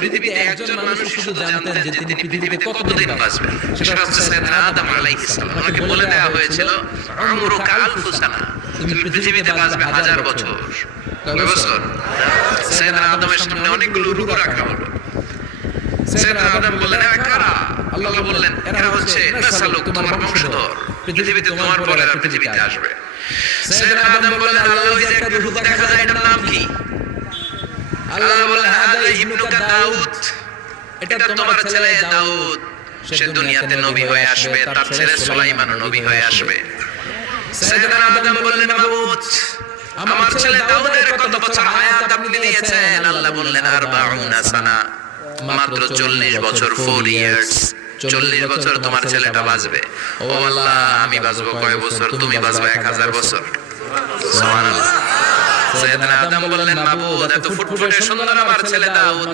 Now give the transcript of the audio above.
পৃথিবীতে একজন মানুষ শুধু জানতেন যে তিনি পৃথিবীতে কতদিন বাঁচবেন, সেটা হচ্ছে সাইয়েদনা আদম আলাইহিস সালাম। ওনাকে বলে দেওয়া হয়েছিল উমরুকা আলফু সানা, তুমি পৃথিবীতে বাঁচবে 1000 বছর। কয় বছর? সাইয়েদনা আদমের সামনে অনেকগুলো রূপ রাখা হলো। সাইয়েদনা আদম বললেন, এরা কারা? আল্লাহ বললেন, এরা হচ্ছে নাসালুক, তোমার বংশধর, পৃথিবীতে তোমার পরে এরা পৃথিবীতে আসবে। সাইয়েদনা আদম বললেন, আল্লাহ ওই যে একটা রূপ দেখা যায়, এটার নাম কি? আল্লাহ বললেন, হাদা ইবনুকা দাউদ, এটা তোমার ছেলে দাউদ, সে দুনিয়াতে নবী হয়ে আসবে, তার ছেলে সুলাইমানও নবী হয়ে আসবে। সাইয়েদনা আদম বললেন, মাবুদ, আমার ছেলে দাউদের কত বছর হায়াত আপনি দিয়েছেন? আল্লাহ বললেন, 40 সানা, মাত্র 40 বছর, 4 ইয়ার্স। 40 বছর তোমার ছেলেটা বাঁচবে। ও আল্লাহ, আমি বাঁচবো কয় বছর? তুমি বাঁচবে 1000 বছর। সুবহানাল্লাহ। সাইয়েদনা আদম বললেন, মাবুদ, এত ফুটফুটে সুন্দর আমার ছেলে দাউদ